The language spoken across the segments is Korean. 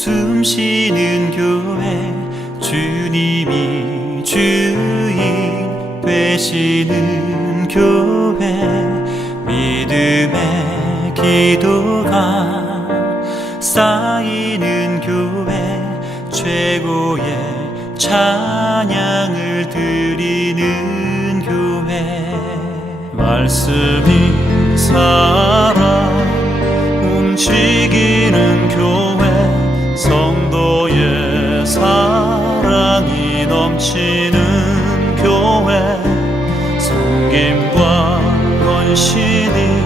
숨쉬는 교회, 주님이 주인 되시는 교회, 믿음의 기도가 쌓이는 교회, 최고의 찬양을 드리는 교회. 말씀이 살아 움직이는 교회, 성도의 사랑이 넘치는 교회, 섬김과 헌신이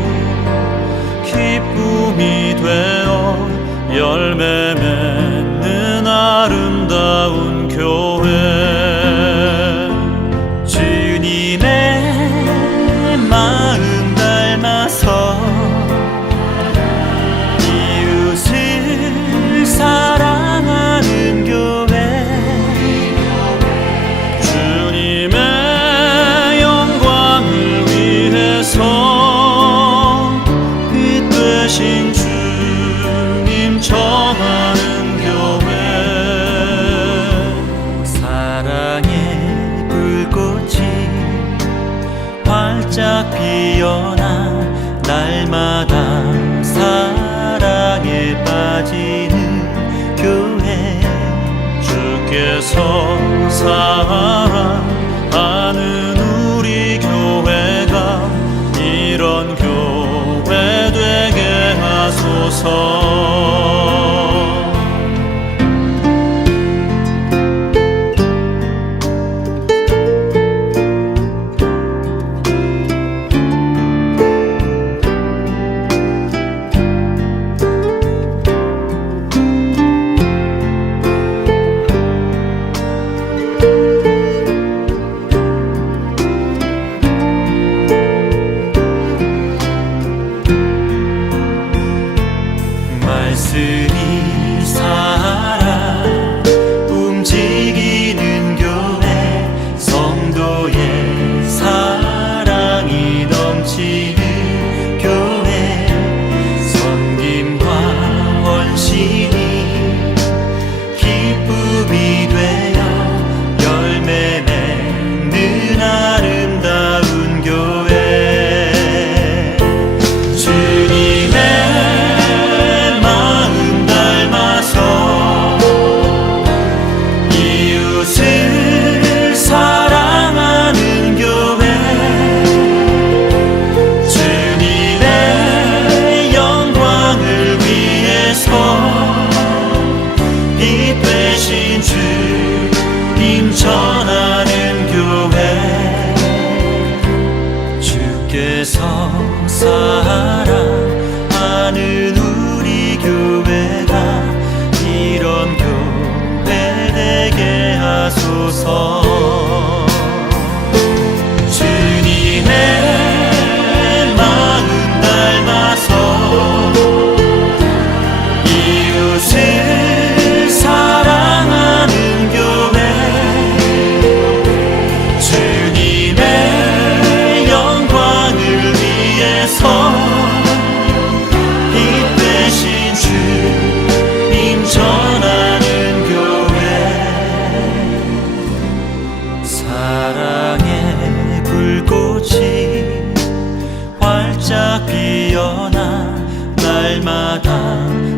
기쁨이 되어 열매 맺는 아름다운 교회. 주님의 마음 닮아서 이웃을 사랑하는 교회, 주님의 영광을 위해서 빛 되신 주님 전하는 교회. 사랑의 불꽃이 활짝 피어나 날마다 사랑에 빠지는 교회, 주께서 사랑하는 우리 교회가 이런 교회 되게 하소서. 말씀이 살아 움직이는 교회, 성도의 사랑이 넘치는 교회, 섬김과 헌신이 기쁨이 되어 열매 맺는 아름다운 교회. 주님의 이웃을 사랑하는 교회, 주님의 영광을 위해서 빛 되신 주님 전하는 교회, 주께서 사랑하는 우리 교회가 이런 교회 되게 하소서. 주님의 마음 닮아서 이웃을 사랑하는 교회, 주님의 영광을 위해서 빛 되신 주님 전하는 교회. 사랑의 불꽃이 활짝 피어나 날마다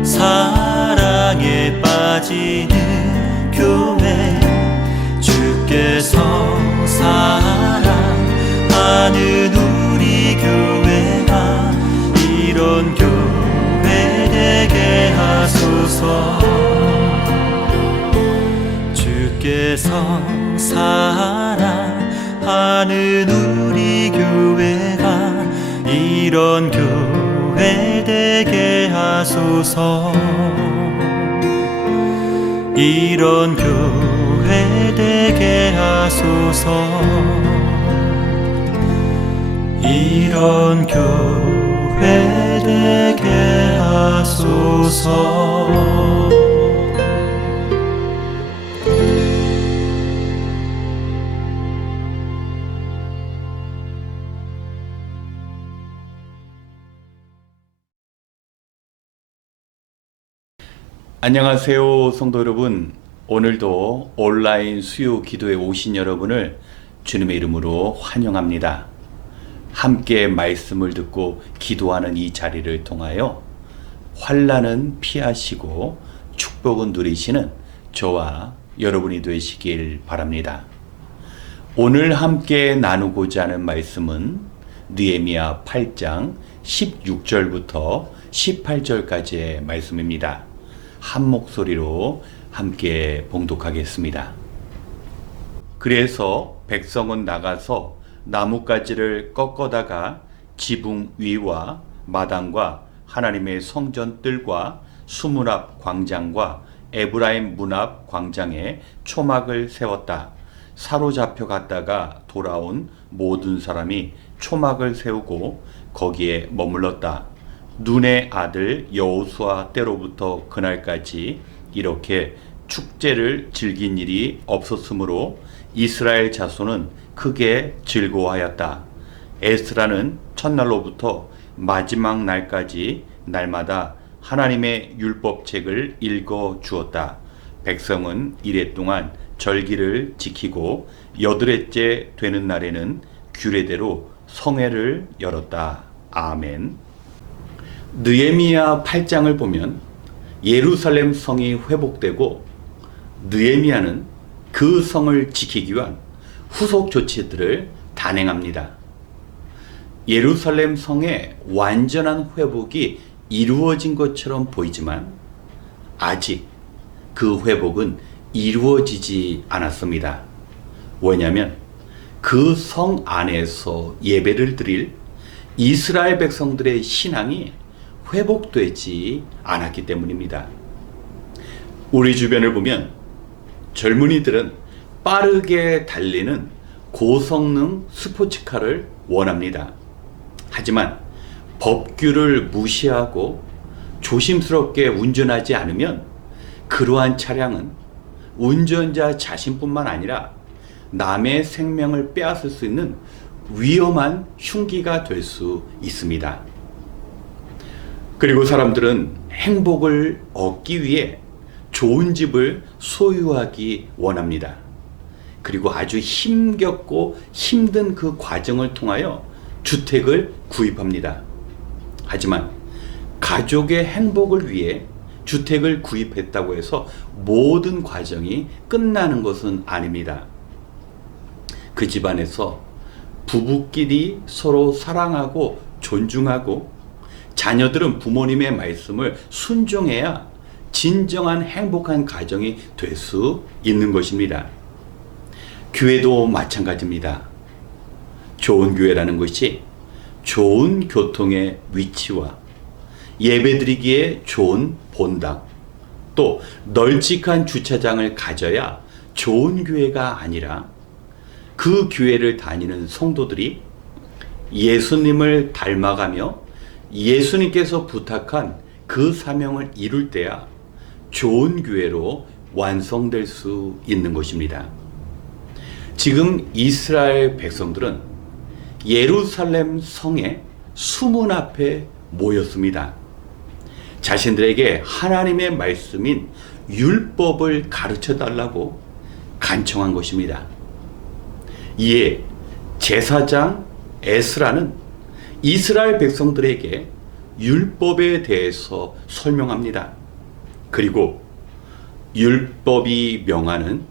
사랑에 빠지는 교회, 주께서 사랑하는 우리 교회가 이런 교회 되게 하소서. 주께서 사랑하는 우리 교회가 이런 교회 되게 하소서. 이런 교회 되게 하소서. 이런 교회 되게 하소서. 안녕하세요, 성도 여러분. 오늘도 온라인 수요 기도에 오신 여러분을 주님의 이름으로 환영합니다. 함께 말씀을 듣고 기도하는 이 자리를 통하여 환난은 피하시고 축복은 누리시는 저와 여러분이 되시길 바랍니다. 오늘 함께 나누고자 하는 말씀은 느헤미야 8장 16절부터 18절까지의 말씀입니다. 한 목소리로 함께 봉독하겠습니다. 그래서 백성은 나가서 나뭇가지를 꺾어다가 지붕 위와 마당과 하나님의 성전 뜰과 수문 앞 광장과 에브라임 문 앞 광장에 초막을 세웠다. 사로잡혀 갔다가 돌아온 모든 사람이 초막을 세우고 거기에 머물렀다. 눈의 아들 여호수아 때로부터 그날까지 이렇게 축제를 즐긴 일이 없었으므로 이스라엘 자손은 크게 즐거워하였다. 에스라는 첫날로부터 마지막 날까지 날마다 하나님의 율법책을 읽어 주었다. 백성은 이래 동안 절기를 지키고 여드레째 되는 날에는 규례대로 성회를 열었다. 아멘. 느헤미야 8장을 보면 예루살렘 성이 회복되고 느헤미야는 그 성을 지키기 위한 후속 조치들을 단행합니다. 예루살렘 성의 완전한 회복이 이루어진 것처럼 보이지만 아직 그 회복은 이루어지지 않았습니다. 왜냐하면 그 성 안에서 예배를 드릴 이스라엘 백성들의 신앙이 회복되지 않았기 때문입니다. 우리 주변을 보면 젊은이들은 빠르게 달리는 고성능 스포츠카를 원합니다. 하지만 법규를 무시하고 조심스럽게 운전하지 않으면 그러한 차량은 운전자 자신뿐만 아니라 남의 생명을 빼앗을 수 있는 위험한 흉기가 될 수 있습니다. 그리고 사람들은 행복을 얻기 위해 좋은 집을 소유하기 원합니다. 그리고 아주 힘겹고 힘든 그 과정을 통하여 주택을 구입합니다. 하지만 가족의 행복을 위해 주택을 구입했다고 해서 모든 과정이 끝나는 것은 아닙니다. 그 집안에서 부부끼리 서로 사랑하고 존중하고 자녀들은 부모님의 말씀을 순종해야 진정한 행복한 가정이 될 수 있는 것입니다. 교회도 마찬가지입니다. 좋은 교회라는 것이 좋은 교통의 위치와 예배드리기에 좋은 본당, 또 널찍한 주차장을 가져야 좋은 교회가 아니라 그 교회를 다니는 성도들이 예수님을 닮아가며 예수님께서 부탁한 그 사명을 이룰 때야 좋은 교회로 완성될 수 있는 것입니다. 지금 이스라엘 백성들은 예루살렘 성의 수문 앞에 모였습니다. 자신들에게 하나님의 말씀인 율법을 가르쳐 달라고 간청한 것입니다. 이에 제사장 에스라는 이스라엘 백성들에게 율법에 대해서 설명합니다. 그리고 율법이 명하는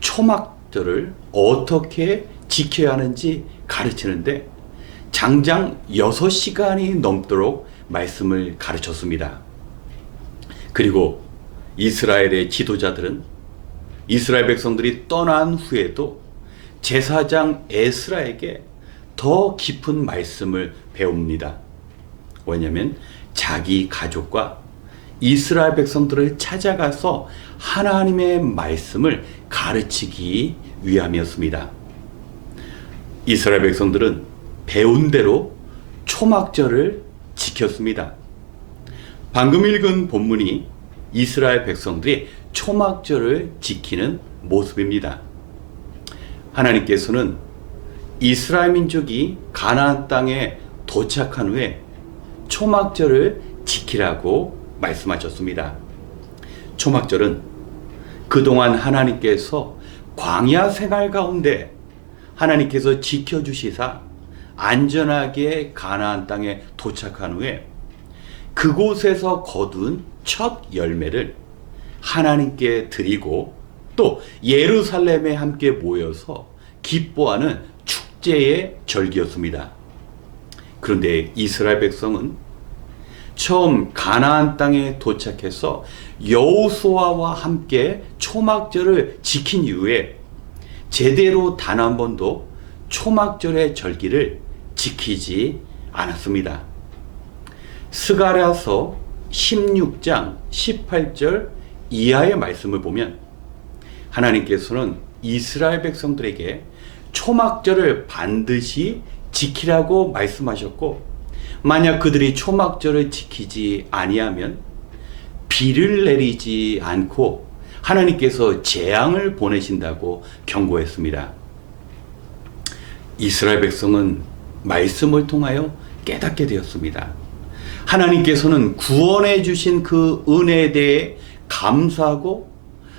초막절을 어떻게 지켜야 하는지 가르치는데 장장 6시간이 넘도록 말씀을 가르쳤습니다. 그리고 이스라엘의 지도자들은 이스라엘 백성들이 떠난 후에도 제사장 에스라에게 더 깊은 말씀을 배웁니다. 왜냐하면 자기 가족과 이스라엘 백성들을 찾아가서 하나님의 말씀을 가르치기 위함이었습니다. 이스라엘 백성들은 배운 대로 초막절을 지켰습니다. 방금 읽은 본문이 이스라엘 백성들이 초막절을 지키는 모습입니다. 하나님께서는 이스라엘 민족이 가나안 땅에 도착한 후에 초막절을 지키라고 말씀하셨습니다. 초막절은 그동안 하나님께서 광야 생활 가운데 하나님께서 지켜주시사 안전하게 가나안 땅에 도착한 후에 그곳에서 거둔 첫 열매를 하나님께 드리고 또 예루살렘에 함께 모여서 기뻐하는 축제의 절기였습니다. 그런데 이스라엘 백성은 처음 가나안 땅에 도착해서 여호수아와 함께 초막절을 지킨 이후에 제대로 단 한 번도 초막절의 절기를 지키지 않았습니다. 스가랴서 16장 18절 이하의 말씀을 보면 하나님께서는 이스라엘 백성들에게 초막절을 반드시 지키라고 말씀하셨고, 만약 그들이 초막절을 지키지 아니하면 비를 내리지 않고 하나님께서 재앙을 보내신다고 경고했습니다. 이스라엘 백성은 말씀을 통하여 깨닫게 되었습니다. 하나님께서는 구원해 주신 그 은혜에 대해 감사하고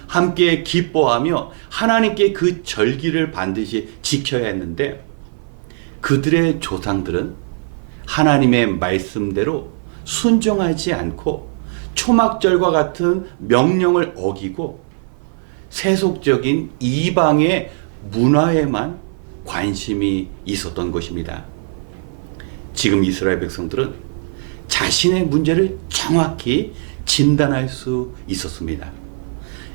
함께 기뻐하며 하나님께 그 절기를 반드시 지켜야 했는데, 그들의 조상들은 하나님의 말씀대로 순종하지 않고 초막절과 같은 명령을 어기고 세속적인 이방의 문화에만 관심이 있었던 것입니다. 지금 이스라엘 백성들은 자신의 문제를 정확히 진단할 수 있었습니다.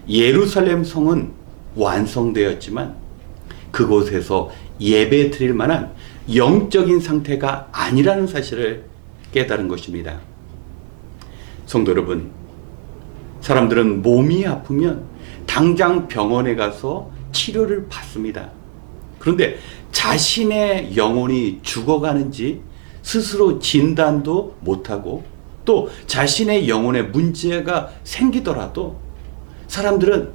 예루살렘 성은 완성되었지만 그곳에서 예배 드릴 만한 영적인 상태가 아니라는 사실을 깨달은 것입니다. 성도 여러분, 사람들은 몸이 아프면 당장 병원에 가서 치료를 받습니다. 그런데 자신의 영혼이 죽어가는지 스스로 진단도 못하고 또 자신의 영혼에 문제가 생기더라도 사람들은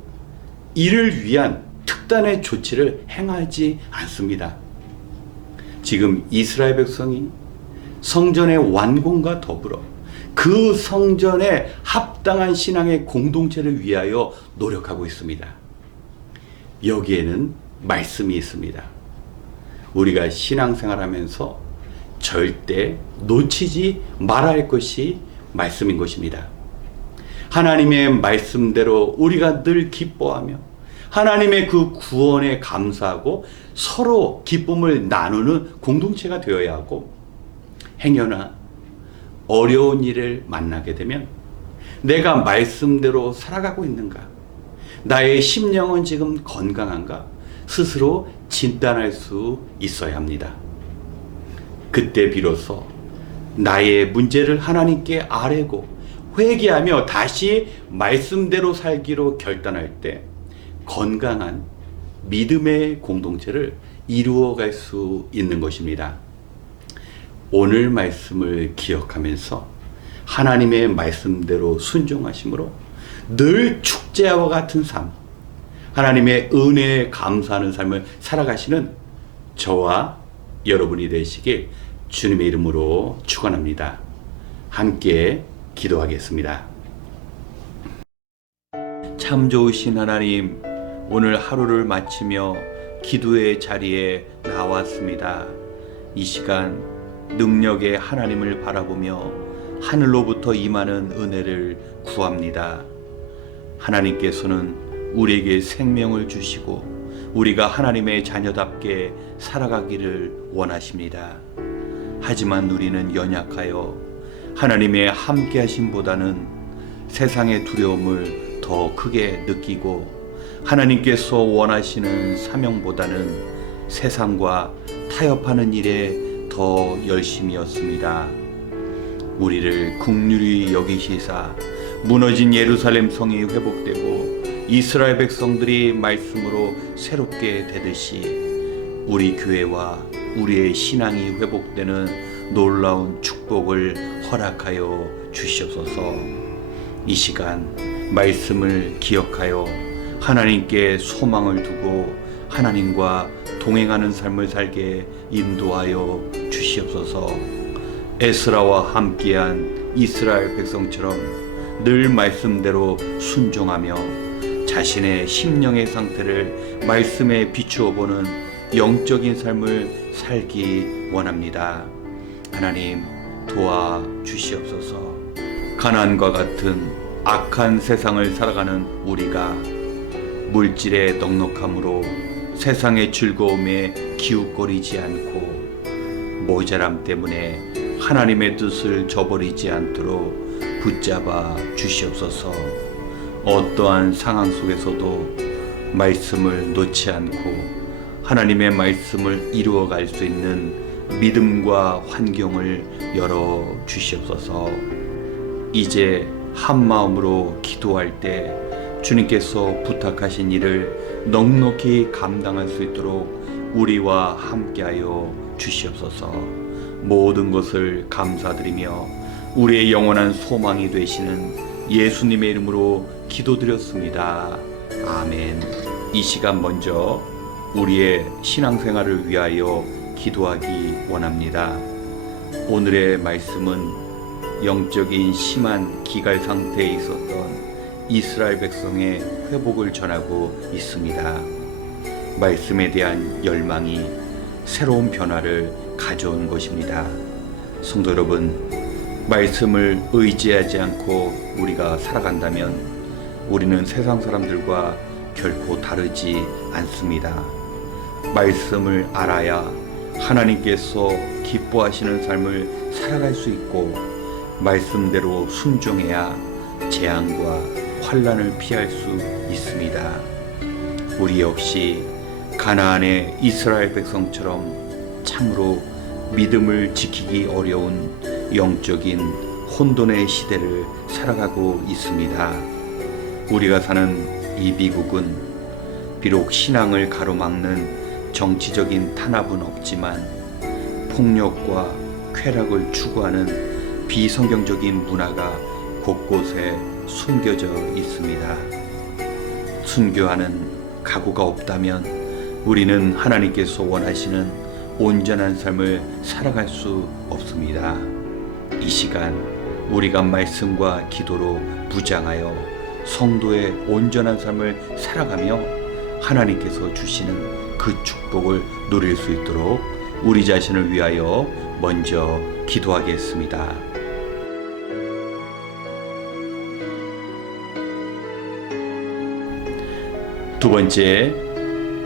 이를 위한 특단의 조치를 행하지 않습니다. 지금 이스라엘 백성이 성전의 완공과 더불어 그 성전에 합당한 신앙의 공동체를 위하여 노력하고 있습니다. 여기에는 말씀이 있습니다. 우리가 신앙생활하면서 절대 놓치지 말아야 할 것이 말씀인 것입니다. 하나님의 말씀대로 우리가 늘 기뻐하며 하나님의 그 구원에 감사하고 서로 기쁨을 나누는 공동체가 되어야 하고, 행여나 어려운 일을 만나게 되면 내가 말씀대로 살아가고 있는가, 나의 심령은 지금 건강한가 스스로 진단할 수 있어야 합니다. 그때 비로소 나의 문제를 하나님께 아뢰고 회개하며 다시 말씀대로 살기로 결단할 때 건강한 믿음의 공동체를 이루어갈 수 있는 것입니다. 오늘 말씀을 기억하면서 하나님의 말씀대로 순종하심으로 늘 축제와 같은 삶, 하나님의 은혜에 감사하는 삶을 살아가시는 저와 여러분이 되시길 주님의 이름으로 축원합니다. 함께 기도하겠습니다. 참 좋으신 하나님, 오늘 하루를 마치며 기도의 자리에 나왔습니다. 이 시간 능력의 하나님을 바라보며 하늘로부터 임하는 은혜를 구합니다. 하나님께서는 우리에게 생명을 주시고 우리가 하나님의 자녀답게 살아가기를 원하십니다. 하지만 우리는 연약하여 하나님의 함께하심보다는 세상의 두려움을 더 크게 느끼고 하나님께서 원하시는 사명보다는 세상과 타협하는 일에 더 열심이었습니다. 우리를 긍휼히 여기시사 무너진 예루살렘 성이 회복되고 이스라엘 백성들이 말씀으로 새롭게 되듯이 우리 교회와 우리의 신앙이 회복되는 놀라운 축복을 허락하여 주시옵소서. 이 시간 말씀을 기억하여 하나님께 소망을 두고 하나님과 동행하는 삶을 살게 인도하여 주시옵소서. 에스라와 함께한 이스라엘 백성처럼 늘 말씀대로 순종하며 자신의 심령의 상태를 말씀에 비추어 보는 영적인 삶을 살기 원합니다. 하나님 도와주시옵소서. 가난과 같은 악한 세상을 살아가는 우리가 물질의 넉넉함으로 세상의 즐거움에 기웃거리지 않고 모자람 때문에 하나님의 뜻을 저버리지 않도록 붙잡아 주시옵소서. 어떠한 상황 속에서도 말씀을 놓지 않고 하나님의 말씀을 이루어갈 수 있는 믿음과 환경을 열어 주시옵소서. 이제 한 마음으로 기도할 때 주님께서 부탁하신 일을 넉넉히 감당할 수 있도록 우리와 함께하여 주시옵소서. 모든 것을 감사드리며 우리의 영원한 소망이 되시는 예수님의 이름으로 기도드렸습니다. 아멘. 이 시간 먼저 우리의 신앙생활을 위하여 기도하기 원합니다. 오늘의 말씀은 영적인 심한 기갈 상태에 있었던 이스라엘 백성의 회복을 전하고 있습니다. 말씀에 대한 열망이 새로운 변화를 가져온 것입니다. 성도 여러분, 말씀을 의지하지 않고 우리가 살아간다면 우리는 세상 사람들과 결코 다르지 않습니다. 말씀을 알아야 하나님께서 기뻐하시는 삶을 살아갈 수 있고 말씀대로 순종해야 재앙과 환난을 피할 수 있습니다. 우리 역시 가나안의 이스라엘 백성처럼 참으로 믿음을 지키기 어려운 영적인 혼돈의 시대를 살아가고 있습니다. 우리가 사는 이 미국은 비록 신앙을 가로막는 정치적인 탄압은 없지만 폭력과 쾌락을 추구하는 비성경적인 문화가 곳곳에 숨겨져 있습니다. 순교하는 각오가 없다면 우리는 하나님께서 원하시는 온전한 삶을 살아갈 수 없습니다. 이 시간 우리가 말씀과 기도로 무장하여 성도의 온전한 삶을 살아가며 하나님께서 주시는 그 축복을 누릴 수 있도록 우리 자신을 위하여 먼저 기도하겠습니다. 두 번째,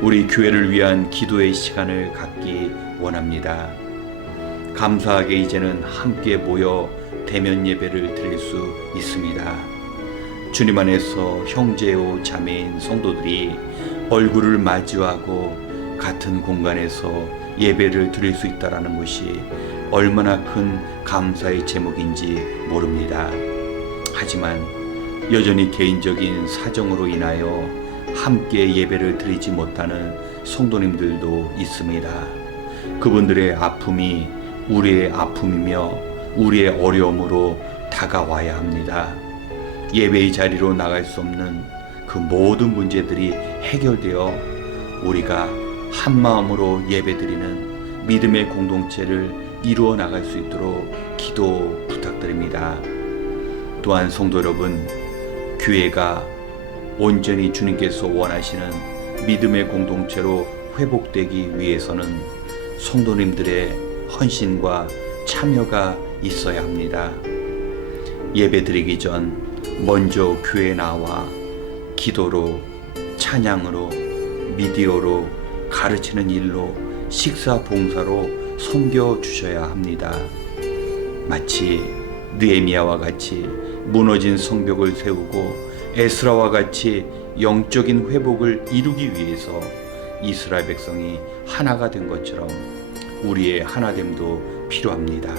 우리 교회를 위한 기도의 시간을 갖기 원합니다. 감사하게 이제는 함께 모여 대면 예배를 드릴 수 있습니다. 주님 안에서 형제요 자매인 성도들이 얼굴을 마주하고 같은 공간에서 예배를 드릴 수 있다는 것이 얼마나 큰 감사의 제목인지 모릅니다. 하지만 여전히 개인적인 사정으로 인하여 함께 예배를 드리지 못하는 성도님들도 있습니다. 그분들의 아픔이 우리의 아픔이며 우리의 어려움으로 다가와야 합니다. 예배의 자리로 나갈 수 없는 그 모든 문제들이 해결되어 우리가 한 마음으로 예배드리는 믿음의 공동체를 이루어 나갈 수 있도록 기도 부탁드립니다. 또한 성도 여러분, 교회가 온전히 주님께서 원하시는 믿음의 공동체로 회복되기 위해서는 성도님들의 헌신과 참여가 있어야 합니다. 예배드리기 전 먼저 교회에 나와 기도로, 찬양으로, 미디어로, 가르치는 일로, 식사 봉사로 섬겨 주셔야 합니다. 마치 느헤미야와 같이 무너진 성벽을 세우고 에스라와 같이 영적인 회복을 이루기 위해서 이스라엘 백성이 하나가 된 것처럼 우리의 하나됨도 필요합니다.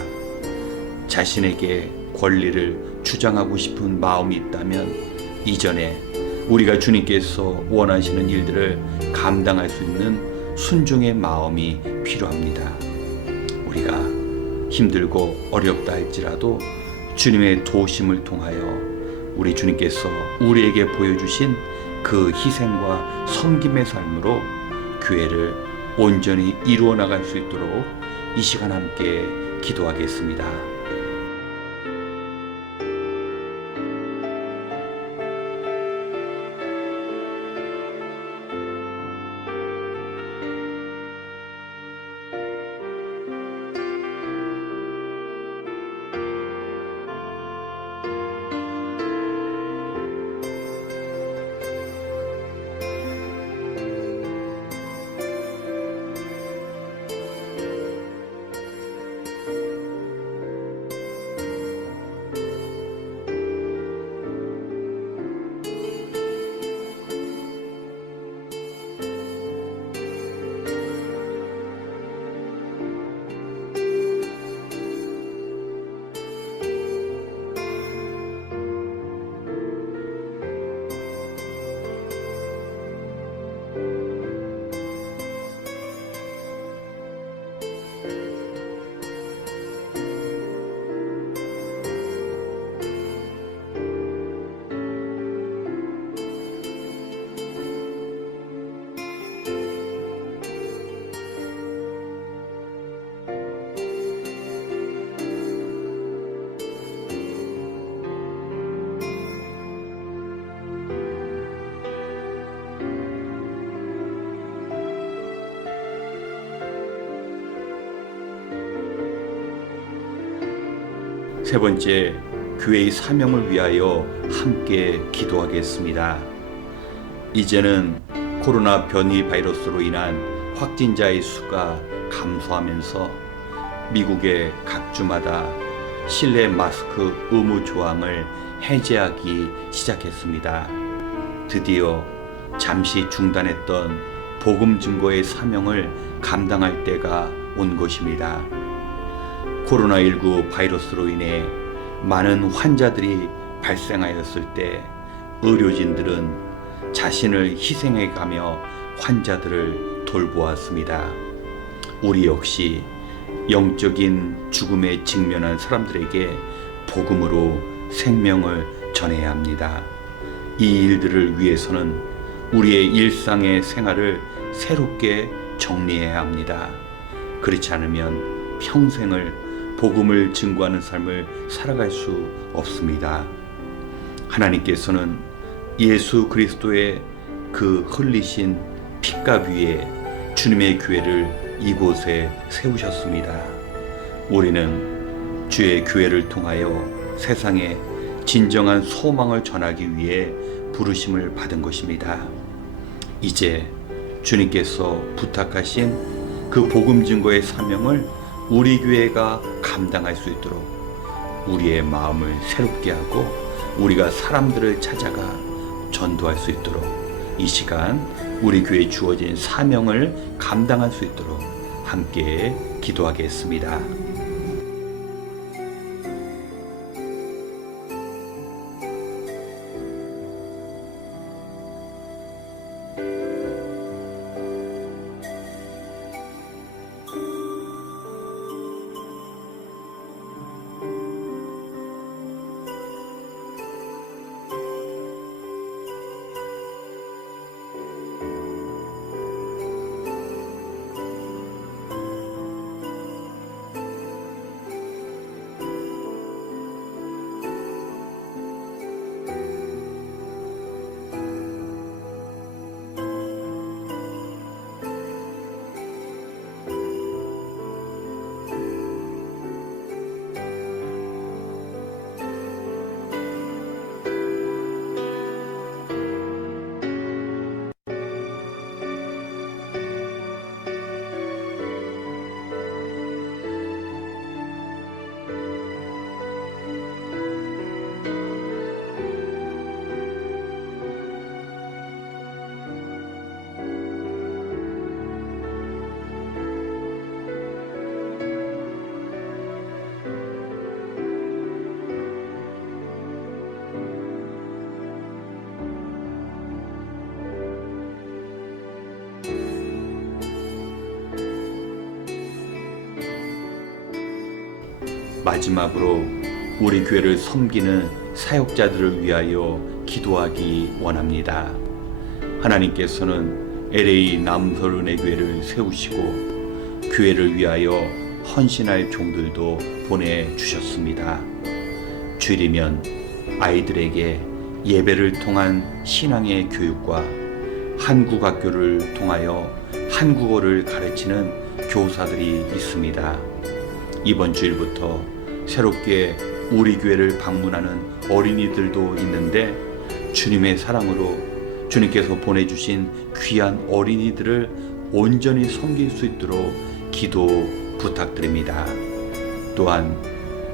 자신에게 권리를 주장하고 싶은 마음이 있다면 이전에 우리가 주님께서 원하시는 일들을 감당할 수 있는 순종의 마음이 필요합니다. 우리가 힘들고 어렵다 할지라도 주님의 도우심을 통하여 우리 주님께서 우리에게 보여주신 그 희생과 섬김의 삶으로 교회를 온전히 이루어 나갈 수 있도록 이 시간 함께 기도하겠습니다. 세 번째, 교회의 사명을 위하여 함께 기도하겠습니다. 이제는 코로나 변이 바이러스로 인한 확진자의 수가 감소하면서 미국의 각 주마다 실내 마스크 의무 조항을 해제하기 시작했습니다. 드디어 잠시 중단했던 복음 증거의 사명을 감당할 때가 온 것입니다. 코로나19 바이러스로 인해 많은 환자들이 발생하였을 때 의료진들은 자신을 희생해가며 환자들을 돌보았습니다. 우리 역시 영적인 죽음에 직면한 사람들에게 복음으로 생명을 전해야 합니다. 이 일들을 위해서는 우리의 일상의 생활을 새롭게 정리해야 합니다. 그렇지 않으면 평생을 복음을 증거하는 삶을 살아갈 수 없습니다. 하나님께서는 예수 그리스도의 그 흘리신 핏값 위에 주님의 교회를 이곳에 세우셨습니다. 우리는 주의 교회를 통하여 세상에 진정한 소망을 전하기 위해 부르심을 받은 것입니다. 이제 주님께서 부탁하신 그 복음 증거의 사명을 우리 교회가 감당할 수 있도록 우리의 마음을 새롭게 하고 우리가 사람들을 찾아가 전도할 수 있도록 이 시간 우리 교회에 주어진 사명을 감당할 수 있도록 함께 기도하겠습니다. 마지막으로 우리 교회를 섬기는 사역자들을 위하여 기도하기 원합니다. 하나님께서는 LA 남서른의 교회를 세우시고 교회를 위하여 헌신할 종들도 보내주셨습니다. 주일이면 아이들에게 예배를 통한 신앙의 교육과 한국학교를 통하여 한국어를 가르치는 교사들이 있습니다. 이번 주일부터 새롭게 우리 교회를 방문하는 어린이들도 있는데 주님의 사랑으로 주님께서 보내주신 귀한 어린이들을 온전히 섬길 수 있도록 기도 부탁드립니다. 또한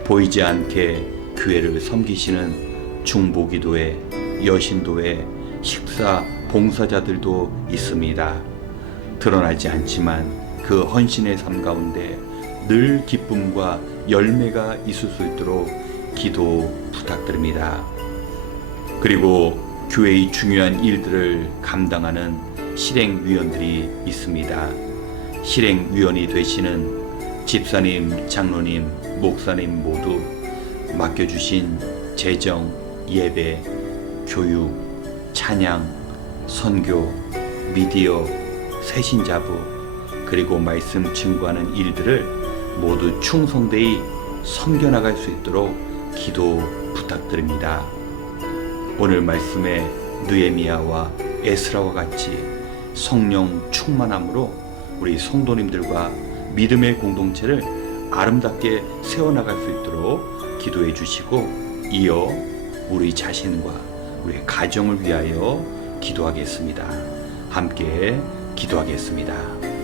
보이지 않게 교회를 섬기시는 중보기도회, 여신도회, 식사 봉사자들도 있습니다. 드러나지 않지만 그 헌신의 삶 가운데 늘 기쁨과 열매가 있을 수 있도록 기도 부탁드립니다. 그리고 교회의 중요한 일들을 감당하는 실행위원들이 있습니다. 실행위원이 되시는 집사님, 장로님, 목사님 모두 맡겨주신 재정, 예배, 교육, 찬양, 선교, 미디어, 새신자부, 그리고 말씀 증거하는 일들을 모두 충성되이 섬겨나갈 수 있도록 기도 부탁드립니다. 오늘 말씀에 느헤미야와 에스라와 같이 성령 충만함으로 우리 성도님들과 믿음의 공동체를 아름답게 세워나갈 수 있도록 기도해 주시고 이어 우리 자신과 우리 가정을 위하여 기도하겠습니다. 함께 기도하겠습니다.